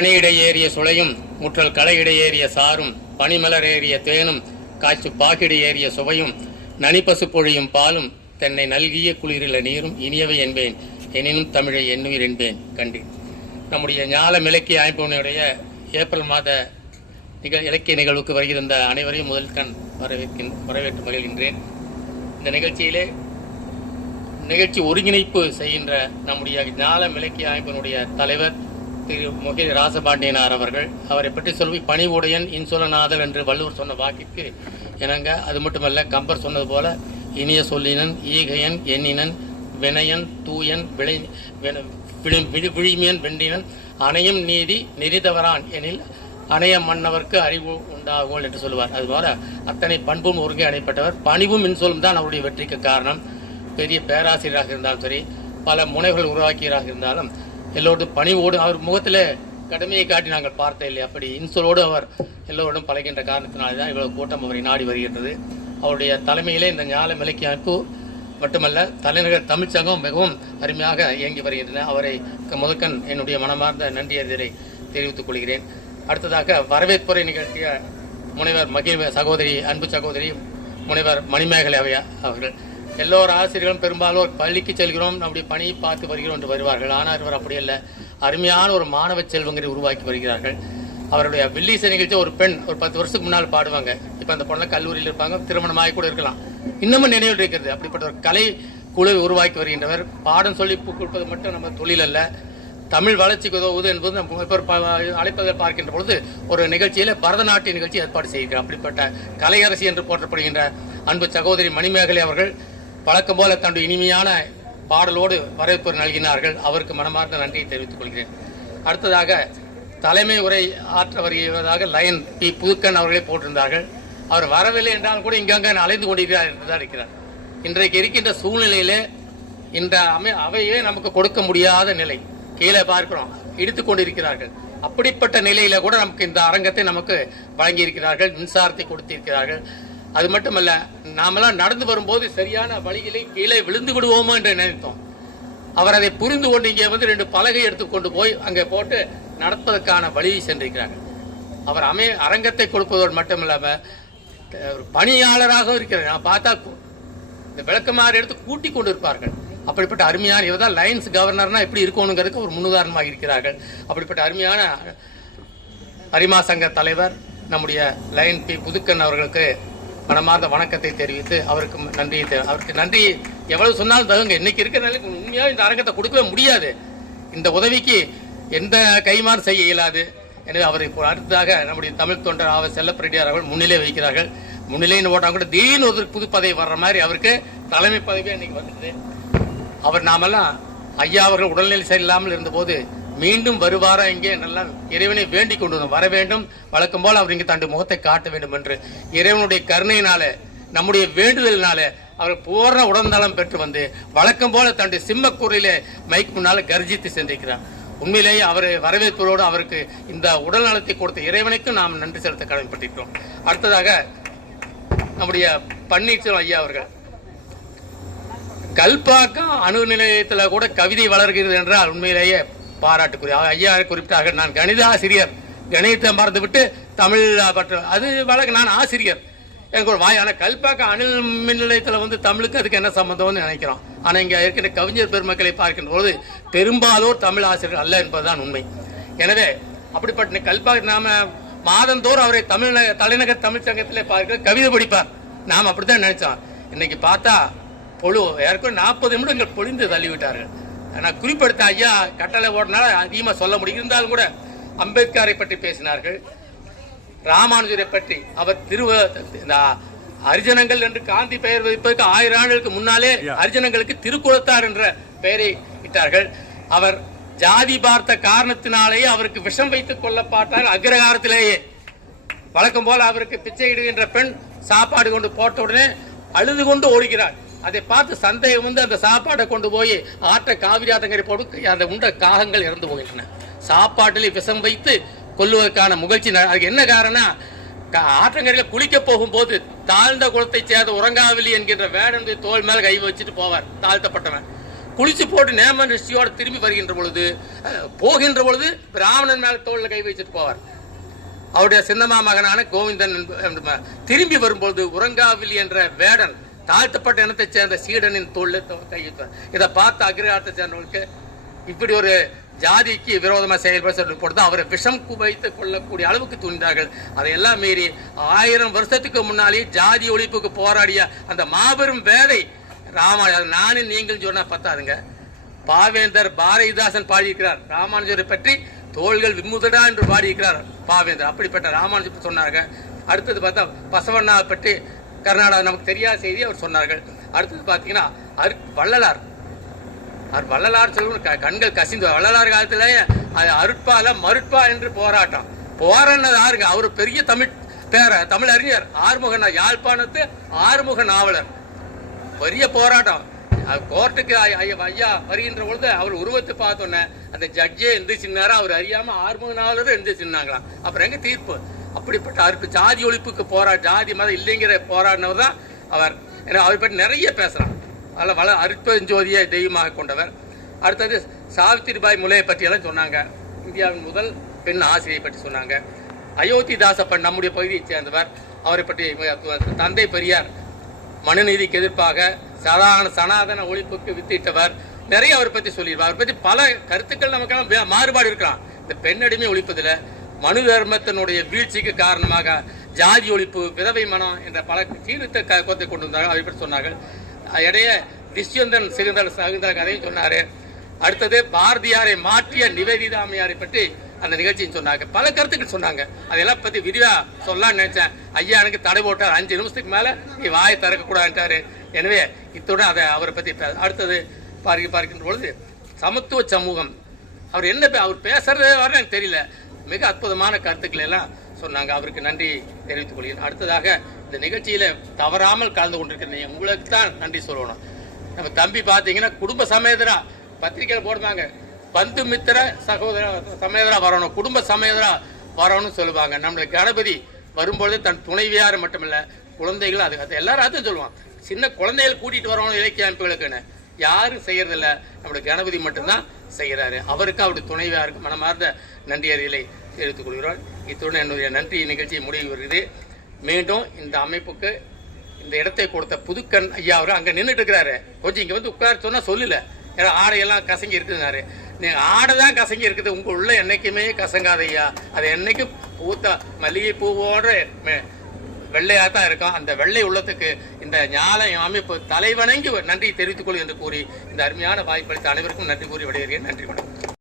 பனியிடை ஏறிய சுளையும் முற்றல் களையிடை ஏறிய சாரும் பனிமலர் ஏறிய தேனும் காய்ச்சு பாகிடை ஏறிய சுவையும் நனிப்பசு பொழியும் பாலும் தென்னை நல்கிய குளிரில நீரும் இனியவை என்பேன் எனினும் தமிழை எண்ணுயிர் என்பேன் கண்டு. நம்முடைய ஞாலம் இலக்கிய அமைப்பினுடைய ஏப்ரல் மாத இலக்கிய நிகழ்வுக்கு வருகின்ற அனைவரையும் முதல் கண் வரவேற்று மகிழ்கின்றேன். இந்த நிகழ்ச்சியிலே நிகழ்ச்சி ஒருங்கிணைப்பு செய்கின்ற நம்முடைய ஞாலம் இலக்கிய அமைப்பினுடைய தலைவர் திரு முகில் ராசபாண்டியனார் அவர்கள், அவரை பற்றி சொல்லி பணிவுடையன் இன்சொலநாதல் என்று வள்ளுவர் சொன்ன வாக்கிற்கு இணங்க, அது மட்டுமல்ல கம்பர் சொன்னது போல இனிய சொல்லினன் ஈகையன் எண்ணினன் வினயன் தூயன் விழிமியன் வெண்டினன் அணையும் நீதி நெறிதவரான் எனில் அணைய மன்னவர்க்கு அறிவு உண்டாகுவோல் என்று சொல்லுவார். அதுபோல அத்தனை பண்பும் ஒருங்கே அணைப்பட்டவர். பணிவும் இன்சொலும் தான் அவருடைய வெற்றிக்கு காரணம். பெரிய பேராசிரியராக இருந்தாலும் சரி, பல முனைவர்கள் உருவாக்கியராக இருந்தாலும் எல்லோரும் பணிவோடு அவர் முகத்தில் கடமையை காட்டி நாங்கள் பார்த்தே இல்லை. அப்படி இன்சொலோடு அவர் எல்லோருடன் பழகின்ற காரணத்தினாலே தான் இவ்வளவு கூட்டம் அவரை நாடி வருகின்றது. அவருடைய தலைமையிலே இந்த ஞாலம் இலக்கிய அமைப்பு மட்டுமல்ல தலைநகர் தமிழ்ச்சங்கம் மிகவும் அருமையாக இயங்கி வருகின்றன. அவரை முதற்கண் என்னுடைய மனமார்ந்த நன்றியறிதலை தெரிவித்துக் கொள்கிறேன். அடுத்ததாக வரவேற்புரை நிகழ்த்திய முனைவர் சகோதரி அன்பு சகோதரி முனைவர் மணிமேகலை அவர்கள், எல்லோரும் ஆசிரியர்களும் பெரும்பாலும் பள்ளிக்கு செல்கிறோம், நம்முடைய பணியை பார்த்து வருகிறோம் என்று வருவார்கள். ஆனால் இவர் அப்படி அல்ல, அருமையான ஒரு மாணவ செல்வங்களை உருவாக்கி வருகிறார்கள். அவருடைய வில்லிசை நிகழ்ச்சி ஒரு பெண் ஒரு 10 வருஷத்துக்கு முன்னால் பாடுவாங்க. இப்போ அந்த பொண்ணை கல்லூரியில் இருப்பாங்க, திருமணமாகி கூட இருக்கலாம், இன்னமும் நினைவில் இருக்கிறது. அப்படிப்பட்ட ஒரு கலை குழு உருவாக்கி வருகின்றவர். பாடம் சொல்லி கொடுப்பது மட்டும் நம்ம தொழில் அல்ல, தமிழ் வளர்ச்சிக்கு உதவுவது என்பது நம்ம அழைப்பதில் பார்க்கின்ற பொழுது ஒரு நிகழ்ச்சியில் பரதநாட்டிய நிகழ்ச்சி ஏற்பாடு செய்கிறார். அப்படிப்பட்ட கலையரசி என்று போற்றப்படுகின்ற அன்பு சகோதரி மணிமேகலை அவர்கள் வழக்கம் போல தன்னுடைய இனிமையான பாடலோடு வரவேற்பு நல்கினார்கள். அவருக்கு மனமார்ந்த நன்றியை தெரிவித்துக் கொள்கிறேன். அடுத்ததாக தலைமை உரை ஆற்ற வருவதாக லயன் பி புதுக்கன் அவர்களே போட்டிருந்தார்கள். அவர் வரவில்லை என்றால் கூட இங்கங்க அலைந்து கொண்டிருக்கிறார் என்றுதான் இருக்கிறார். இன்றைக்கு இருக்கின்ற சூழ்நிலையிலே இந்த அவையே நமக்கு கொடுக்க முடியாத நிலை, கீழே பார்க்கிறோம், இடித்துக் கொண்டிருக்கிறார்கள். அப்படிப்பட்ட நிலையில கூட நமக்கு இந்த அரங்கத்தை நமக்கு வழங்கி இருக்கிறார்கள், மின்சாரத்தை கொடுத்திருக்கிறார்கள். அது மட்டுமல்ல, நாமெல்லாம் நடந்து வரும்போது சரியான வழிகளை கீழே விழுந்து விடுவோமோ என்று நினைத்தோம். அவர் அதை புரிந்து கொண்டு இங்கே வந்து 2 பலகை எடுத்துக்கொண்டு போய் அங்கே போட்டு நடப்பதற்கான வழியை சென்றிருக்கிறார்கள். அவர் அரங்கத்தை கொடுப்பதோடு மட்டுமில்லாம பணியாளராக இருக்கிறார். நான் பார்த்தா இந்த விளக்கமாறு எடுத்து கூட்டிக் கொண்டு இருப்பார்கள். அப்படிப்பட்ட அருமையான இவர்தான் லைன்ஸ் கவர்னர்னா எப்படி இருக்கணுங்கிறதுக்கு ஒரு முன்னுதாரணமாக இருக்கிறார்கள். அப்படிப்பட்ட அருமையான அரிமா சங்க தலைவர் நம்முடைய லயன் பி புதுக்கன் அவர்களுக்கு மனமார்ந்த வணக்கத்தை தெரிவித்து அவருக்கு நன்றி எவ்வளவு சொன்னாலும் தகுங்க. இன்னைக்கு இருக்கிற நிலைக்கு உண்மையாக இந்த அரங்கத்தை கொடுக்கவே முடியாது. இந்த உதவிக்கு எந்த கைமாறு செய்ய இயலாது. எனவே அவரை அடுத்ததாக நம்முடைய தமிழ் தொண்டர் ஆவ செல்லப்பிரடியார் அவர்கள் முன்னிலை வைக்கிறார்கள். முன்னிலைன்னு போட்டால் கூட திடீர்னு ஒரு புது பதவி வர்ற மாதிரி அவருக்கு தலைமை பதவியே இன்னைக்கு வந்துடுது. அவர் நாமெல்லாம் ஐயா அவர்கள் உடல்நிலை சரியில்லாமல் இருந்தபோது மீண்டும் வருவாரா இங்கே நல்லா இறைவனை வேண்டிக் கொண்டு வர வேண்டும். வழக்கம் போல் அவர் இங்கே தன்னுடைய முகத்தை காட்ட வேண்டும் என்று இறைவனுடைய கருணையினால நம்முடைய வேண்டுதலினால அவர் பூர்ண உடல்நலம் பெற்று வந்து வழக்கம் போல தன்னுடைய சிம்மக்குறையிலே மைக் முன்னால கர்ஜித்து சென்றிருக்கிறார். உண்மையிலேயே அவரை வரவேற்போடு அவருக்கு இந்த உடல் நலத்தை கொடுத்த இறைவனுக்கும் நாம் நன்றி செலுத்த கடமைப்பட்டிருக்கிறோம். அடுத்ததாக நம்முடைய பன்னீர்செல்வம் ஐயா அவர்கள், கல்பாக்கம் அணு நிலையத்தில் கூட கவிதை வளர்கிறது என்றால் உண்மையிலேயே பாராட்டுக்குரிய. ஐயா குறிப்பிட்டார்கள், நான் கணித ஆசிரியர், கணிதத்தை மறந்து விட்டு தமிழ் பற்ற அது வழக்கு, நான் ஆசிரியர், எனக்கு ஒரு வாய். ஆனால் கல்பாக்கம் அணு மின் நிலையத்தில் வந்து தமிழுக்கு அதுக்கு என்ன சம்பந்தம்னு நினைக்கிறோம். ஆனால் இங்கே இருக்கின்ற கவிஞர் பெருமக்களை பார்க்கின்ற போது பெரும்பாலோர் தமிழ் ஆசிரியர்கள் அல்ல என்பதுதான் உண்மை. எனவே அப்படிப்பட்ட கல்பாக்கம் நாம மாதந்தோறும் அவரை தலைநகர் தமிழ் சங்கத்திலே பார்க்கிற கவிதை படிப்பார். நாம் அப்படித்தான் நினைச்சோம். இன்னைக்கு பார்த்தா யாருக்கும் 40 நிமிடங்கள் பொழிந்து தள்ளிவிட்டார்கள். ஆனால் குறிப்பிடுத்த ஐயா கட்டளை ஓடினால அதிகமாக சொல்ல முடியும். இருந்தாலும் கூட அம்பேத்கரை பற்றி பேசினார்கள், ராமானுஜரை பற்றி, அவர் ஹரிஜனங்கள் என்று காந்தி பெயர் வைப்பதற்கு 1000 ஆண்டுகளுக்கு முன்னாலே ஹரிஜனங்களுக்கு திருக்குளத்தார் என்ற பெயரை இட்டார்கள். அவர் ஜாதி பார்த்த காரணத்தினாலேயே அவருக்கு விஷம் வைத்துக் கொல்லப்பட்டார். அக்ரகாரத்திலேயே வழக்கம் போல அவருக்கு பிச்சை இடுகின்ற பெண் சாப்பாடு கொண்டு போட்ட உடனே அழுது கொண்டு ஓடுகிறார். அதை பார்த்து சந்தேகம் வந்து அந்த சாப்பாடை கொண்டு போய் காவிரி ஆத்தங்கரை போட்டு அந்த உண்ட காகங்கள் இறந்து போகின்றன. சாப்பாட்டிலே விஷம் வைத்து கொல்லுவதற்கான முயற்சி. அதுக்கு என்ன காரணம்? ஆற்றங்கரையில் குளிக்க போகும்போது தாழ்ந்த குலத்தை சேர்ந்த உறங்காவிலி என்கின்ற வேடன் தோல் மேல கை வச்சுட்டு போவார். தாழ்த்தப்பட்டவன் குளிச்சு போட்டு நேம நிஷ்டியோட திரும்பி வருகின்ற பொழுது போகின்ற பொழுது பிராமணன் மேல தோல்ல கை வச்சுட்டு போவார். அவருடைய சின்னமா மகனான கோவிந்தன் திரும்பி வரும்பொழுது உறங்காவில் என்ற வேடன் தாழ்த்தப்பட்ட இனத்தை சேர்ந்த சீடனின் தோல்ல கை வைத்தார். இதை பார்த்து அக்ரஹாரத்தை சேர்ந்தவர்களுக்கு இப்படி ஒரு ஜாதிக்கு விரோதமா செயல்பட சொல்லி போட்டு அவரை விஷம் வைத்து கொள்ளக்கூடிய அளவுக்கு துணிந்தார்கள். அதையெல்லாம் மீறி 1000 வருஷத்துக்கு முன்னாலே ஜாதி ஒழிப்புக்கு போராடிய அந்த மாபெரும் வேலை ராமானுஜர். நானும் நீங்களும் சொன்னா பத்தாதுங்க. பாவேந்தர் பாரதிதாசன் பாடியிருக்கிறார் ராமானுஜரை பற்றி, தோள்கள் விம்முதடா என்று பாடியிருக்கிறார் பாவேந்தர். அப்படிப்பட்ட ராமானுஜர் சொன்னார்கள். அடுத்தது பார்த்தா பசவண்ணாவை பற்றி கர்நாடகா நமக்கு தெரியாத செய்தி அவர் சொன்னார்கள். அடுத்தது பார்த்தீங்கன்னா வள்ளலார். வள்ளலார் சொல்லுவோம் கண்கள் கசிந்து வள்ளலார் காலத்துல அருட்பால மருட்பா என்று போராட்டம் போராடினது யாருங்க? அவர் பெரிய தமிழ் அறிஞர் ஆறுமுக, யாழ்ப்பாணத்து ஆறுமுக நாவலர். பெரிய போராட்டம். கோர்ட்டுக்கு ஐயா வருகின்ற பொழுது அவர் உருவத்தை பார்த்தோன்னே அந்த ஜட்ஜே எந்திரிச்சுனாரா, அவர் அறியாம ஆறுமுக நாவலரும் எந்திரிச்சுனாங்களாம். அப்புறம் எங்க தீர்ப்பு? அப்படிப்பட்ட ஜாதி ஒழிப்புக்கு ஜாதி மதம் இல்லைங்கிற போராடினவர் தான் அவர். அவரை பற்றி நிறைய பேசலாம். அதில் அருட்பெருஞ்சோதியை தெய்வமாக கொண்டவர். அடுத்தது சாவித்திரிபாய் முலையை பற்றியெல்லாம் சொன்னாங்க. இந்தியாவின் முதல் பெண் ஆசிரியை பற்றி சொன்னாங்க. அயோத்திதாசப்பன் நம்முடைய பகுதியை சேர்ந்தவர். அவரை பற்றி தந்தை பெரியார் மனுநீதிக்கு எதிர்ப்பாக சனாதன ஒழிப்புக்கு வித்திட்டவர். நிறைய அவரை பற்றி சொல்லிடுவார். அவரை பற்றி பல கருத்துக்கள் நமக்கெல்லாம் மாறுபாடு இருக்கலாம். இந்த பெண்ணடிமை ஒழிப்பதில் மனு தர்மத்தினுடைய வீழ்ச்சிக்கு காரணமாக ஜாதி ஒழிப்பு, விதவை மனம் என்ற பல சீர்திருத்த கொத்தை கொண்டு வந்தார்கள். அதை பற்றி சொன்னார்கள். இடையே விஸ்வந்தன் சகுந்தர கதையும் சொன்னாரு. அடுத்தது பாரதியாரை மாற்றிய நிவேதிதாமையாரை பற்றி அந்த நிகழ்ச்சியும் சொன்னாங்க. பல கருத்துக்கள் சொன்னாங்க. அதெல்லாம் பத்தி விரிவா சொல்லலாம்னு நினைச்சேன். ஐயா எனக்கு தடை போட்டார். 5 நிமிஷத்துக்கு மேல நீ வாயை திறக்க கூடாதுட்டாரு. எனவே இத்துடன் அதை அவரை பத்தி அடுத்தது பார்க்கின்ற பொழுது சமத்துவ சமூகம். அவர் என்ன அவர் பேசுறது வர எனக்கு தெரியல. மிக அற்புதமான கருத்துக்களை எல்லாம் சொன்னாங்க. அவருக்கு நன்றி தெரிவித்துக் கொள்கிறேன். அடுத்ததாக இந்த நிகழ்ச்சியில தவறாமல் கலந்து கொண்டிருக்கிற உங்களுக்கு தான் நன்றி சொல்லணும். நம்ம தம்பி பார்த்தீங்கன்னா குடும்ப சமேதரா பத்திரிகையில் போடுவாங்க. பந்து மித்திர சகோதர சமேதரா வரணும், குடும்ப சமேதரா வரணும்னு சொல்லுவாங்க. நம்மளுடைய கணபதி வரும்பொழுது தன் துணைவியார் மட்டுமில்ல குழந்தைகள் அது எல்லாரும் அதையும் சொல்லுவாங்க. சின்ன குழந்தைகள் கூட்டிட்டு வரணும் இலக்கிய அமைப்புகளுக்குன்னு யாரும் செய்யறதில்ல. நம்மளுடைய கணபதி மட்டும்தான் செய்கிறாரு. அவருக்கு அவருடைய துணைவியாருக்கு மனமார்ந்த நன்றி அறிதலை தெரிவித்துக் கொள்கிறோம். இத்துடன் என்னுடைய நன்றி நிகழ்ச்சியை முடிவு வருகிறது. மீண்டும் இந்த அமைப்புக்கு இந்த இடத்தை கொடுத்த புதுக்கண் ஐயா அவரு அங்க நின்றுட்டு இருக்கிறாரு. கொஞ்சம் இங்க வந்து உட்கார சொன்னா சொல்லல. ஏன்னா ஆடையெல்லாம் கசங்கி இருக்குதுனாரு. நீங்க ஆடை தான் கசங்கி இருக்குது, உங்க உள்ள என்னைக்குமே கசங்காத ஐயா. அது என்னைக்கும் பூத்த மல்லிகை பூவோட வெள்ளையாத்தான் இருக்கும். அந்த வெள்ளை உள்ளத்துக்கு இந்த ஞான அமைப்பு தலைவணங்கி நன்றி தெரிவித்துக் கொள்ளும் என்று கூறி இந்த அருமையான வாய்ப்பளித்த அனைவருக்கும் நன்றி கூறி விடையேறேன். நன்றி வணக்கம்.